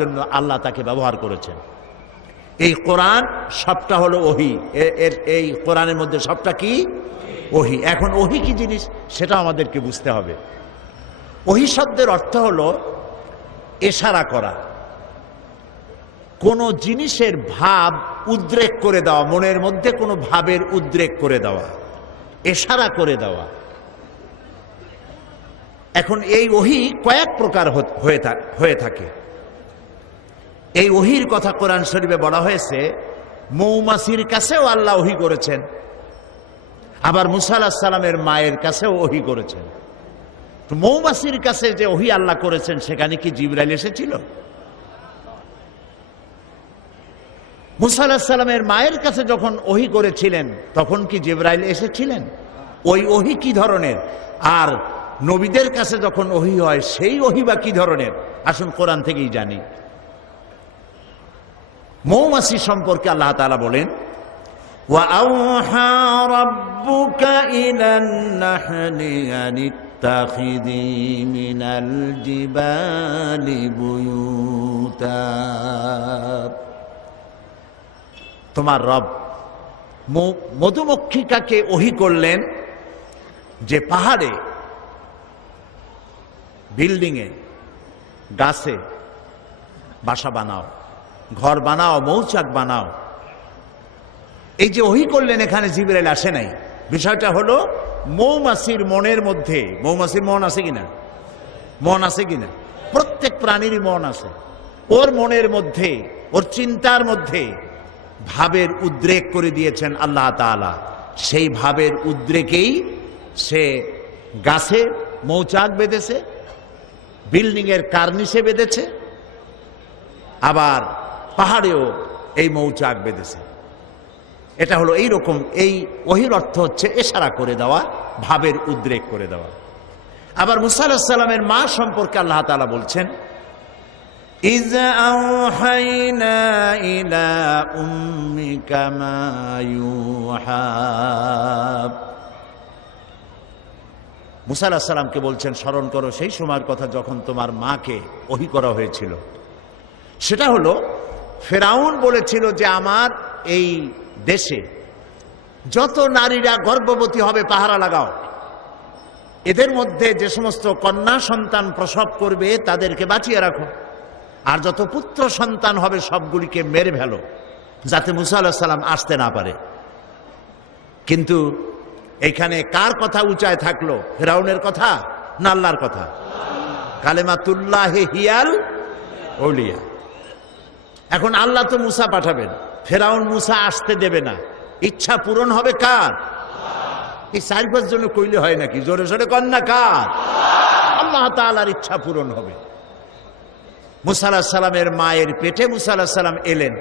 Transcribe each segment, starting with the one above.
জন্য আল্লাহ তাকে ব্যবহার করেছেন। এই কোরআন সবটা হলো ওহি। এই কোরআনের মধ্যে সবটা কি? ওহি। এখন ওহি কি জিনিস সেটা আমাদেরকে বুঝতে হবে। ওহি শব্দের অর্থ হলো এশারা করা। কোনো জিনিসের ভাব উদ্রেক করে দেওয়া, মনের মধ্যে কোনো ভাবের উদ্রেক করে দেওয়া এশারা করে দেওয়া। এখন এই ওহি কয়েক প্রকার হয়ে থাকে। এই ওহির কথা কোরআন শরীফে বলা হয়েছে, মৌমাছির কাছেও আল্লাহ ওহি করেছেন, আবার মুসা আলাহ সালামের মায়ের কাছেও ওহি করেছেন। তো মৌমাছির কাছে যে ওহি আল্লাহ করেছেন, সেখানে কি জিবরাইল এসেছিল? মুসা আলাহ সালামের মায়ের কাছে যখন ওহি করেছিলেন, তখন কি জিব্রাইল এসেছিলেন? ওই ওহি কি ধরনের? আর নবীদের কাছে যখন ওহি হয়, সেই ওহি বা কি ধরনের? আসুন কোরআন থেকেই জানি। মৌমাছি সম্পর্কে আল্লাহ তাআলা বলেন وأوحى ربك إلى النحل أن اتخذي من الجبال بيوتا তোমার রব ম- মধুমক্ষিকাকে ওহি করলেন যে পাহাড়ে বিল্ডিংয়ে গাছে বাসা বানাও ঘর বানাও, মৌচাক বানাও। এই যে ওহি করলেন এখানে জিবরাইল আসে নাই। বিষয়টা হলো, মৌমাছির মনের মধ্যে, মৌমাছির মন আছে কিনা? মন আছে কিনা? প্রত্যেক প্রাণীরই মন আছে। ওর মনের মধ্যে, ওর চিন্তার মধ্যে ভাবের উদ্রেক করে দিয়েছেন আল্লাহ তাআলা। সেই ভাবের উদ্রেকেই সে গাছে মৌচাক বেঁধেছে, বিল্ডিংয়ের কার্নিশে বেঁধেছে, আবার পাহাড়েও এই মৌচাক বেঁধেছে এটা হলো এই রকম এই ওহির অর্থ হচ্ছে এশারা করে দেওয়া ভাবের উদ্রেক করে দেওয়া আবার মুসা আলাহিস সালামের মা সম্পর্কে আল্লাহ তাআলা বলছেন إذ أوحينا إلى أمك ما يوحى মুসা আলাহিস সালামকে বলছেন স্মরণ করো সেই সময়ের কথা যখন তোমার মাকে ওহি করা হয়েছিল সেটা হলো ফেরাউন বলেছিল যে আমার এই দেশে যত নারীরা গর্ভবতী হবে, পাহারা লাগাও। এদের মধ্যে যে সমস্ত কন্যা সন্তান প্রসব করবে, তাদেরকে বাঁচিয়ে রাখো। আর যত পুত্র সন্তান হবে, সবগুলিকে মেরে ফেলো, যাতে মুসা আল্লাহ সাল্লাম আসতে না পারে। কিন্তু এইখানে কার কথা উঁচায় থাকল? ফেরাউনের কথা না আল্লাহর কথা? কালেমাতুল্লাহ হিয়াল ওলিয়া এখন আল্লাহ তো মুসা পাঠাবেন। ফেরাউন মুসা আসতে দেবে না। ইচ্ছা পূরণ হবে কার? এই পাঁচ জন্য কইলে হয় নাকি? জোরে জোরে কন্যা কার? আল্লাহ তাআলার ইচ্ছা পূরণ হবে। মুসা আলাহ সালামের মায়ের পেটে মুসা আলাহ সালাম এলেন।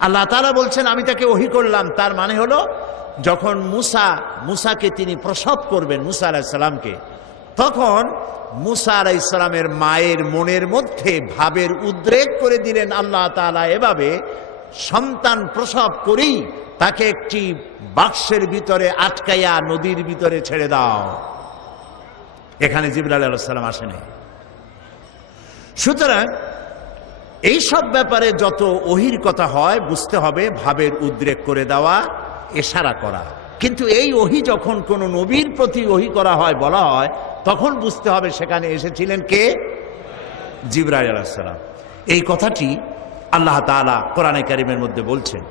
আল্লাহ তাআলা বলছেন, আমি তাকে ওহি করলাম। তার মানে হলো, যখন মুসা, মুসাকে তিনি প্রসব করবেন মুসা আলাহ তখন মুসা আলাহ ইসলামের মায়ের মনের মধ্যে ভাবের উদ্রেক করে দিলেন আল্লাহ তাআলা এভাবে সন্তান প্রসব করেই তাকে একটি বাক্সের ভিতরে আটকাইয়া নদীর ভিতরে ছেড়ে দাও। এখানে জিবরাল আলাইসাল্লাম আসেনি সুতরাং এই সব ব্যাপারে যত ওহির কথা হয়, বুঝতে হবে, ভাবের উদ্রেক করে দেওয়া, এশারা করা। কিন্তু এই ওহি যখন কোনো নবীর প্রতি ওহি করা হয় বলা হয় তখন বুঝতে হবে সেখানে এসেছিলেন কে জিব্রাইল আলাইসালাম এই কথাটি আল্লাহ তাআলা কোরআনে কারিমের মধ্যে বলছেন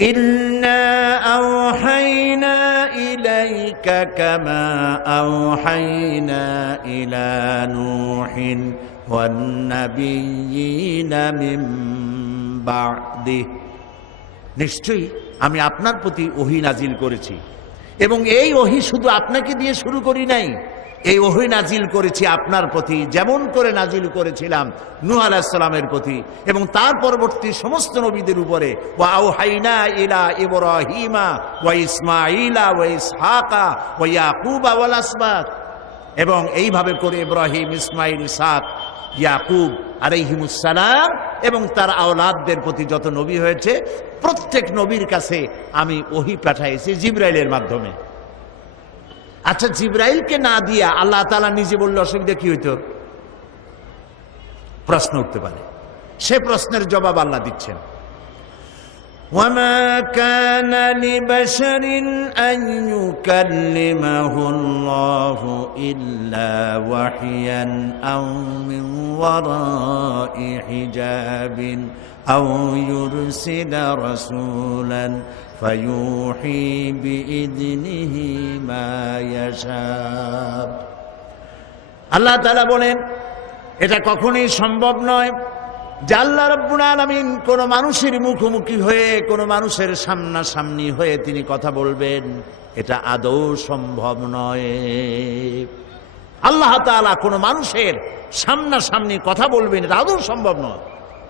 إنا أوحينا إليك كما أوحينا إلى نوح والنبيين من بعده নিশ্চয়ই আমি আপনার প্রতি ওহি নাজিল করেছি। এবং এই ওহি শুধু আপনাকে দিয়ে শুরু করি নাই, এই ওহি নাজিল করেছি আপনার প্রতি, যেমন করে নাজিল করেছিলাম নূহ আলাহিসাল্লামের প্রতি। এবং তার পরবর্তী সমস্ত নবীদের উপরে, ওয়া হাইনা ইলা ইব্রাহিমা, ওয়া ইসমাইলা ওয়া ইসহাকা, ওয়া ইয়াকুবা ওয়াল আসবাত। এবং এইভাবে করে ইব্রাহিম ইসমাইল ইসাক ইয়াকুব আলাইহিমুসালাম এবং তার আওলাদদের প্রতি যত নবী হয়েছে প্রত্যেক নবীর কাছে আমি ওহি পাঠাইছি জিব্রাইলের মাধ্যমে আচ্ছা জিব্রাইলকে না দিয়া আল্লাহ তালা নিজে বললে অসুবিধা কি হইতো প্রশ্ন উঠতে পারে সে প্রশ্নের জবাব আল্লাহ দিচ্ছেন وما كان لبشر أن يكلمه الله إلا وحيا أو من وراء حجاب أو يرسل رسولا فيوحي بإذنه ما يشاء আল্লাহ তালা বলেন এটা কখনোই সম্ভব নয় যে আল্লাহ রব্বুল আলমিন কোনো মানুষের মুখোমুখি হয়ে কোনো মানুষের সামনাসামনি হয়ে তিনি কথা বলবেন এটা আদৌ সম্ভব নয় আল্লাহ তাআলা কোনো মানুষের সামনাসামনি কথা বলবেন এটা আদৌ সম্ভব নয়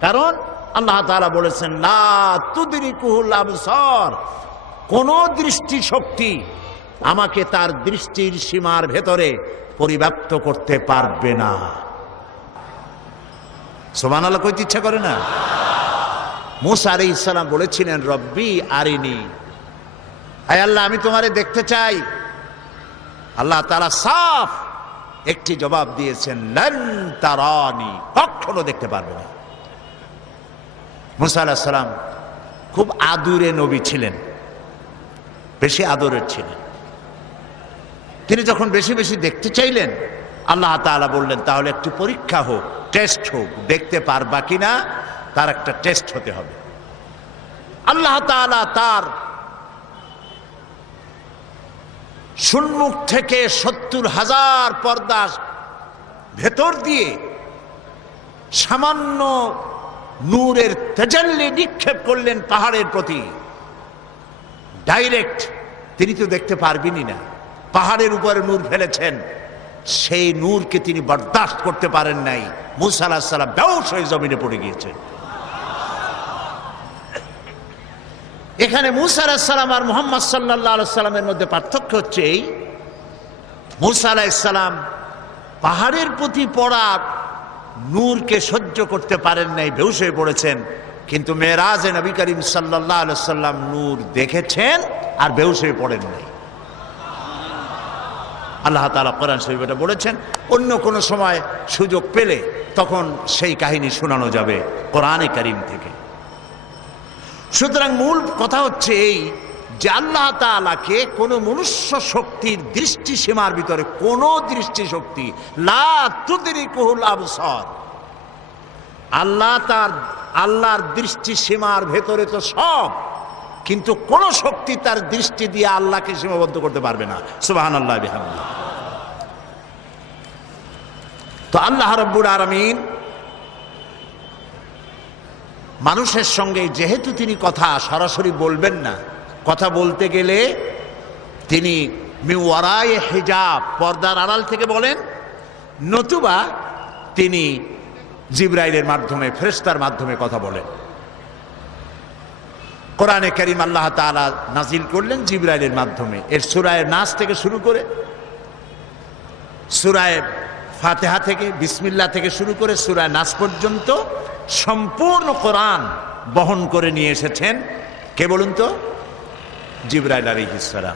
কারণ আল্লাহ তারা বলেছেন, লা তুদরিকুহুল আবসার। কোন দৃষ্টি শক্তি আমাকে তার দৃষ্টির সীমার ভেতরে পরিব্যাপ্ত করতে পারবে না। সোমান আল্লাহ কইতে ইচ্ছা করে না? মুসা ইসলাম বলেছিলেন, রব্বি আরিনি। আয় আল্লাহ, আমি তোমারে দেখতে চাই। আল্লাহ তারা সাফ একটি জবাব দিয়েছেন, লন তারানি। কখনো দেখতে পারবে না। মুসা আলাহ সালাম খুব আদুরে নবী ছিলেন, বেশি আদরের ছিলেন। তিনি যখন বেশি বেশি দেখতে চাইলেন, আল্লাহ তাআলা বললেন, তাহলে একটু পরীক্ষা হোক, টেস্ট হোক, দেখতে পারবা কিনা, তার একটা টেস্ট হতে হবে। আল্লাহ তাআলা তার সুন্মুখ থেকে সত্তর হাজার পর্দা ভেতর দিয়ে সামান্য নূরের তেজাল্লি নিক্ষেপ করলেন পাহাড়ের প্রতি। ডাইরেক্ট তিনি তো দেখতে পারবেনই না। পাহাড়ের উপরে নূর ফেলেছেন। সেই নূরকে তিনি বরদাস্ত করতে পারেন নাই। মুসা আলাহ সাল্লাম হয়ে জমিনে পড়ে গিয়েছেন এখানে মুসা আলাহসাল্লাম আর মোহাম্মদ সাল্লাহ সাল্লামের মধ্যে পার্থক্য হচ্ছে এই, মুসা আলাহিসাল্লাম পাহাড়ের প্রতি পড়া নূরকে সহ্য করতে পারেন নাই বেউস হয়ে পড়েছেন। কিন্তু মেয়েরাজে নবী করিম সাল্লাহ সাল্লাম নূর দেখেছেন আর বেউস হয়ে পড়েন নাই। আল্লাহ তালা কোরআন শরীফ এটা বলেছেন, অন্য কোনো সময় সুযোগ পেলে তখন সেই কাহিনী শোনানো যাবে কোরআনে করিম থেকে। সুতরাং মূল কথা হচ্ছে এই যে আল্লাহ তালাকে কোনো মনুষ্য শক্তির দৃষ্টি সীমার ভিতরে কোনো দৃষ্টি শক্তি লাহুল আবসর। আল্লাহ তার, আল্লাহর দৃষ্টি সীমার ভেতরে তো সব, কিন্তু কোন শক্তি তার দৃষ্টি দিয়ে আল্লাহকে সীমাবদ্ধ করতে পারবে না। সুবাহান আল্লাহ তো আল্লাহ রব্বুর আরামিন মানুষের সঙ্গে যেহেতু তিনি কথা সরাসরি বলবেন না কথা বলতে গেলে তিনি মিওয়ারায় হেজাব, পর্দার আড়াল থেকে বলেন, নতুবা তিনি জিব্রাইলের মাধ্যমে ফেরেস্তার মাধ্যমে কথা বলেন। কোরআনে করিম আল্লাহ তালা নাজিল করলেন জিব্রাইলের মাধ্যমে। এর সুরায়ের নাচ থেকে শুরু করে, সুরায় ফাতেহা থেকে বিসমিল্লা থেকে শুরু করে সুরায় নাচ পর্যন্ত সম্পূর্ণ কোরআন বহন করে নিয়ে এসেছেন। কে বলুন তো? জিব্রাইল আলী ইসলাম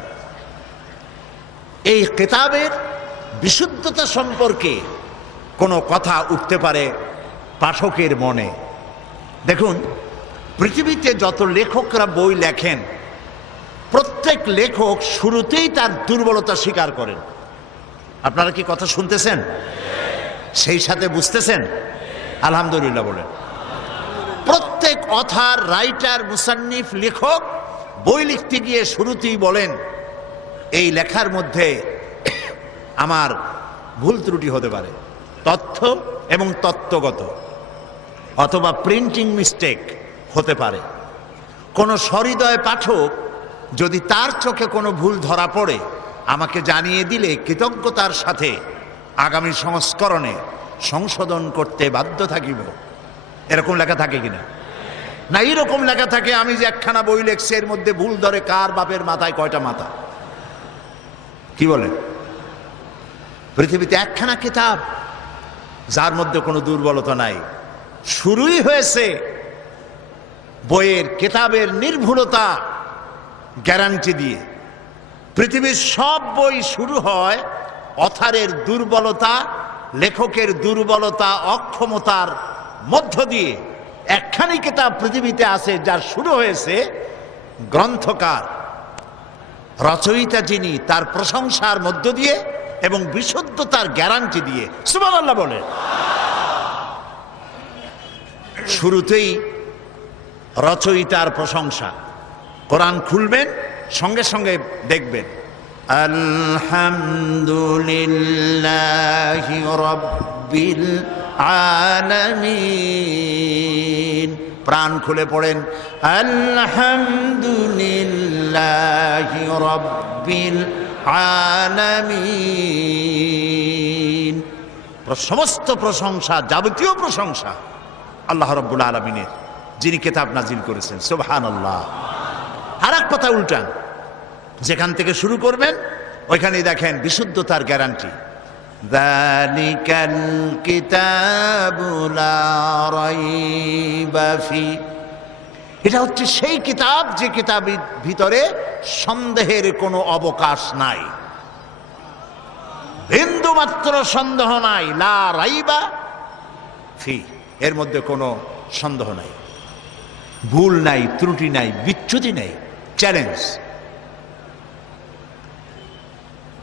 এই কেতাবের বিশুদ্ধতা সম্পর্কে কোনো কথা উঠতে পারে পাঠকের মনে। দেখুন, পৃথিবীতে যত লেখকরা বই লেখেন, প্রত্যেক লেখক শুরুতেই তার দুর্বলতা স্বীকার করেন। আপনারা কি কথা শুনতেছেন? সেই সাথে বুঝতেছেন? আলহামদুলিল্লাহ বলেন। প্রত্যেক অথার, রাইটার, মুসান্নিফ, লেখক বই লিখতে গিয়ে শুরুতেই বলেন, এই লেখার মধ্যে আমার ভুল ত্রুটি হতে পারে। তথ্য এবং তত্ত্বগত অথবা প্রিন্টিং মিস্টেক হতে পারে। কোনো সহৃদয় পাঠক যদি তার চোখে কোনো ভুল ধরা পড়ে, আমাকে জানিয়ে দিলে কৃতজ্ঞতার সাথে আগামী সংস্করণে সংশোধন করতে বাধ্য থাকিব। এরকম লেখা থাকে কিনা? না এইরকম লেখা থাকে, আমি যে একখানা বই লেখছি, এর মধ্যে ভুল ধরে কার বাপের মাথায় কয়টা মাথা? কি বলেন পৃথিবীতে একখানা কিতাব, যার মধ্যে কোনো দুর্বলতা নাই। শুরুই হয়েছে বইয়ের কেতাবের নির্ভুলতা গ্যারান্টি দিয়ে। পৃথিবীর সব বই শুরু হয় অথারের দুর্বলতা, লেখকের দুর্বলতা, অক্ষমতার মধ্য দিয়ে। একখানি কিতাব পৃথিবীতে আছে, যার শুরু হয়েছে গ্রন্থকার, রচয়িতা যিনি, তার প্রশংসার মধ্য দিয়ে এবং বিশুদ্ধতার গ্যারান্টি দিয়ে। সুবহানাল্লাহ বলে। শুরুতেই রচয়িতার প্রশংসা। কোরআন খুলবেন, সঙ্গে সঙ্গে দেখবেন। আলহামদুলিল্লাহ রব্বিল আলামিন। প্রাণ খুলে পড়েন। আলহামদুলিল্লাহ রব্বিল আলামিন। সমস্ত প্রশংসা, যাবতীয় প্রশংসা আল্লাহ রব্বুল আলমিনের, যিনি কেতাব নাজিল করেছেন। সুবহান আল্লাহ আর এক কথা উল্টান। যেখান থেকে শুরু করবেন ওইখানে দেখেন বিশুদ্ধতার গ্যারান্টি দানিকাল কিতাবুলা এটা হচ্ছে সেই কিতাব যে কিতাবের ভিতরে সন্দেহের কোনো অবকাশ নাই। বিন্দু মাত্র সন্দেহ নাই। লা রাইবা ফি এর মধ্যে কোনো সন্দেহ নাই। ভুল নাই, ত্রুটি নাই, বিচ্যুতি নাই। চ্যালেঞ্জ।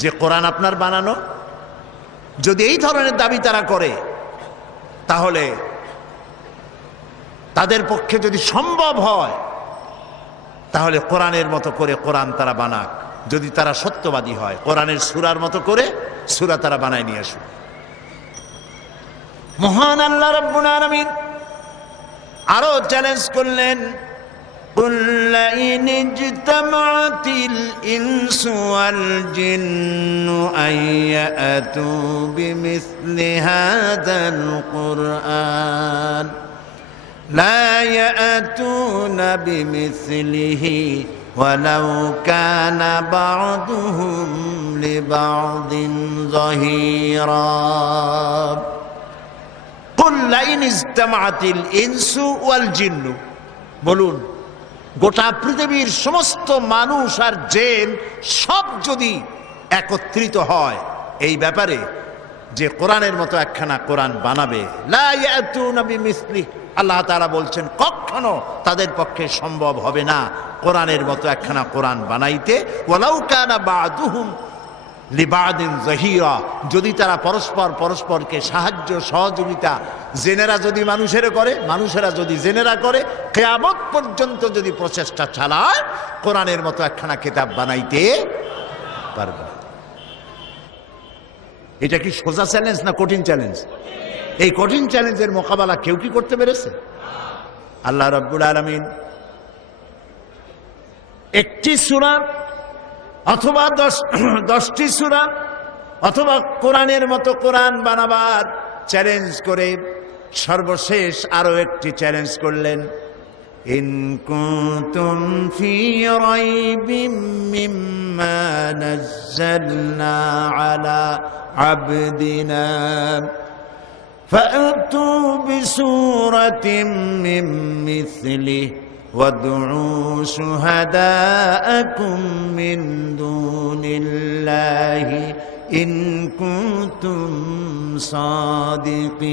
যে কোরআন আপনার বানানো? যদি এই ধরনের দাবি তারা করে, তাহলে তাদের পক্ষে যদি সম্ভব হয়, তাহলে কোরআনের মতো করে কোরআন তারা বানাক। যদি তারা সত্যবাদী হয়, কোরআনের সুরার মতো করে সুরা তারা বানায় নিয়ে আসুক। মহান আল্লাহ রব্বুল আলামিন আরও চ্যালেঞ্জ করলেন قل لئن اجتمعت الإنس والجن أن يأتوا بمثل هذا القرآن لا يأتون بمثله ولو كان بعضهم لبعض ظهيرا কুল লাইন ইজতামাআতিল ইনসু ওয়াল জিন্নু বলুন গোটা পৃথিবীর সমস্ত মানুষ আর জেন সব যদি একত্রিত হয়, এই ব্যাপারে যে কোরআনের মতো একখানা কোরআন বানাবে আল্লাহ তারা বলছেন, কখনো তাদের পক্ষে সম্ভব হবে না কোরআনের মতো একখানা কোরআন বানাইতে। ওয়ালাউ কানা বাদুহুম লিবাদিন জহিরা, যদি তারা পরস্পর পরস্পরকে সাহায্য, সহযোগিতা, জেনেরা যদি মানুষের করে, মানুষেরা যদি জেনেরা করে, কেয়ামত পর্যন্ত যদি প্রচেষ্টা চালায়, কোরআনের মতো একখানা কিতাব বানাইতে পারবে। এটা কি সোজা চ্যালেঞ্জ না কঠিন চ্যালেঞ্জ এই কঠিন চ্যালেঞ্জের মোকাবেলা কেউ কি করতে পেরেছে? আল্লাহ রব্বুল আলমিন একটি সুরা অথবা দশ দশটি সুরা অথবা কোরআনের মতো কোরআন বানাবার চ্যালেঞ্জ করে সর্বশেষ আরো একটি চ্যালেঞ্জ করলেন إن كنتم في ريب مما نزلنا على عبدنا فأتوا بسورة من مثله وادعوا شهداءكم من دون الله إن كنتم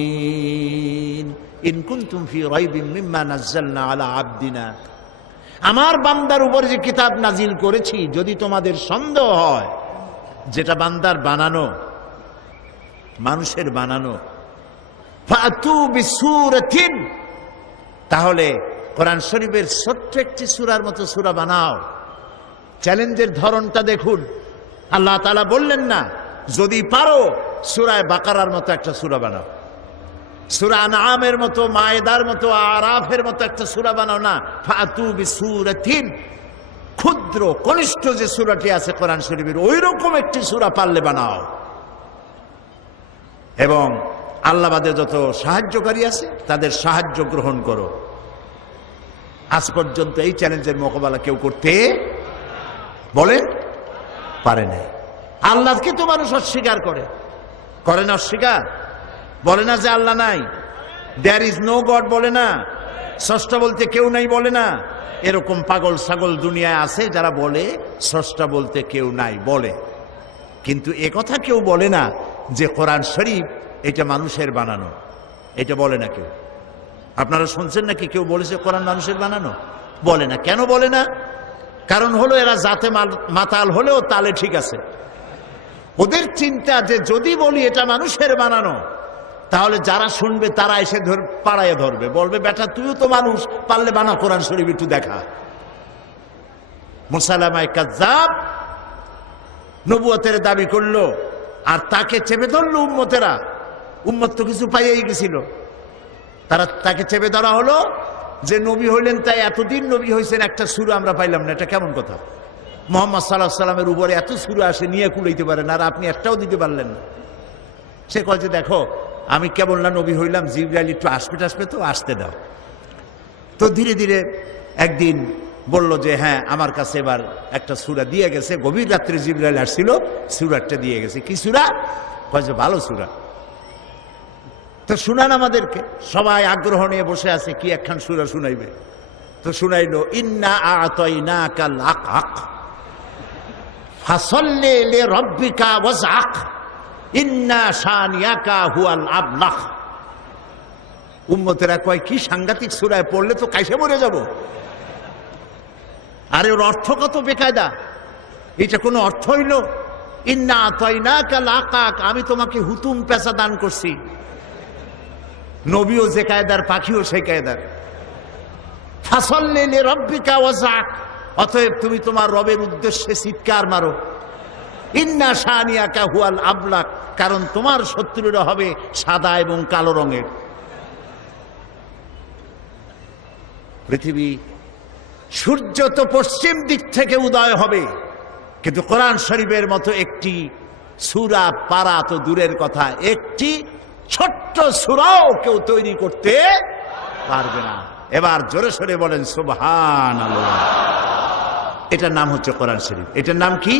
صادقين ইন কুনতুম ফি রাইবিম মিম্মা নাযালনা আলা আবদিনা আমার বান্দার উপর যে কিতাব নাজিল করেছি যদি তোমাদের সন্দেহ হয় যেটা বান্দার বানানো মানুষের বানানো ফাতু বিসুরাতিন তাহলে কোরআন শরীফের ছোট্ট একটি সুরার মতো সূরা বানাও। চ্যালেঞ্জের ধরনটা দেখুন। আল্লাহ তালা বললেন না, যদি পারো সুরায় বাকারার মতো একটা সূরা বানাও। সুরা আনামের মতো, মায়েদার মতো, আরাফের মতো একটা সুরা বানাও না। ফাতু বিসুরাতিন। ক্ষুদ্র, কনিষ্ঠ যে সুরাটি আছে কোরআন শরীফের ওই রকম একটি সুরা পারলে বানাও। এবং আল্লাহবাদে যত সাহায্যকারী আছে, তাদের সাহায্য গ্রহণ করো। আজ পর্যন্ত এই চ্যালেঞ্জের মোকাবেলা কেউ করতে বলেন? পারে নাই। আল্লাহকে তো মানুষ অস্বীকার করে? করে না অস্বীকার? বলে না যে আল্লাহ নাই। দেয়ার ইজ নো গড বলে না। স্রষ্টা বলতে কেউ নাই বলে না। এরকম পাগল ছাগল দুনিয়ায় আছে যারা বলে, স্রষ্টা বলতে কেউ নাই বলে। কিন্তু এ কথা কেউ বলে না যে কোরআন শরীফ এটা মানুষের বানানো। এটা বলে না কেউ। আপনারা শুনছেন নাকি কেউ বলেছে কোরআন মানুষের বানানো? বলে না। কেন বলে না? কারণ হলো এরা জাতে মাতাল হলেও তালে ঠিক আছে। ওদের চিন্তা যে যদি বলি এটা মানুষের বানানো, তাহলে যারা শুনবে তারা এসে ধর, পাড়ায় ধরবে। বলবে, বেটা, তুইও তো মানুষ, পারলে বানা কোরআন শরীফ একটু দেখা। মুসালামায় কাজাব নবুয়তের দাবি করল, আর তাকে চেপে ধরলো উম্মতেরা। উম্মত তো কিছু পাইয়েই গেছিল। তারা তাকে চেপে ধরা হলো যে নবী হইলেন তাই এতদিন নবী হয়েছেন একটা সুর আমরা পাইলাম না। এটা কেমন কথা? মোহাম্মদ সাল্লাহ সাল্লামের উপরে এত সুর আসে, নিয়ে কুলাইতে পারেন, আর আপনি একটাও দিতে পারলেন না। সে কয় যে, দেখো, আমি কেবল না নবী হইলাম, জিবরাইল একটু আসবে টাসবে তো, আসতে দাও। তো ধীরে ধীরে একদিন বলল যে হ্যাঁ আমার কাছে এবার একটা সুরা দিয়ে গেছে। গভীর রাত্রে জিবরাইল আসছিল সুরাটটা দিয়ে গেছে। কি সুরা? কয় যে, ভালো সুরা। তো শুনান আমাদেরকে। সবাই আগ্রহ নিয়ে বসে আছে, কি একখান সুরা শুনাইবে? তো শুনাইলো, ইন্না আতইনা কাল আক আক ফাসল্লে লে রব্বিকা ওয়াজআক, ইন্না শানিয়াকা হুয়াল আবলাহ উম্মতেরা কয়, কি সাংঘাতিক সুরায় পড়লে তো কাইসে মরে যাব? আরে ওর অর্থ কত বেকায়দা? এটা কোনো অর্থ হইল, ইন্না তয়না কাল আকাক আমি তোমাকে হুতুম পেশা দান করছি। নবীও যে কায়দার, পাখিও সেই কায়দার। ফাসল্লে লে রব্বিকা ওয়াজাক অতএব তুমি তোমার রবের উদ্দেশ্যে চিৎকার মারো। ইন্না শানিয়াকা হুয়াল আবলাক। কারণ তোমার শত্রুরা হবে সাদা এবং কালো রঙের। পৃথিবী সূর্য তো পশ্চিম দিক থেকে উদয় হবে। কিন্তু কোরআন শরীফের মতো একটি সুরা পারা তো দূরের কথা। একটি ছোট্ট সুরাও কেউ তৈরি করতে পারবে না। এবার জোরে সরে বলেন সুবহান এটার নাম হচ্ছে কোরআন শরীফ। এটার নাম কি?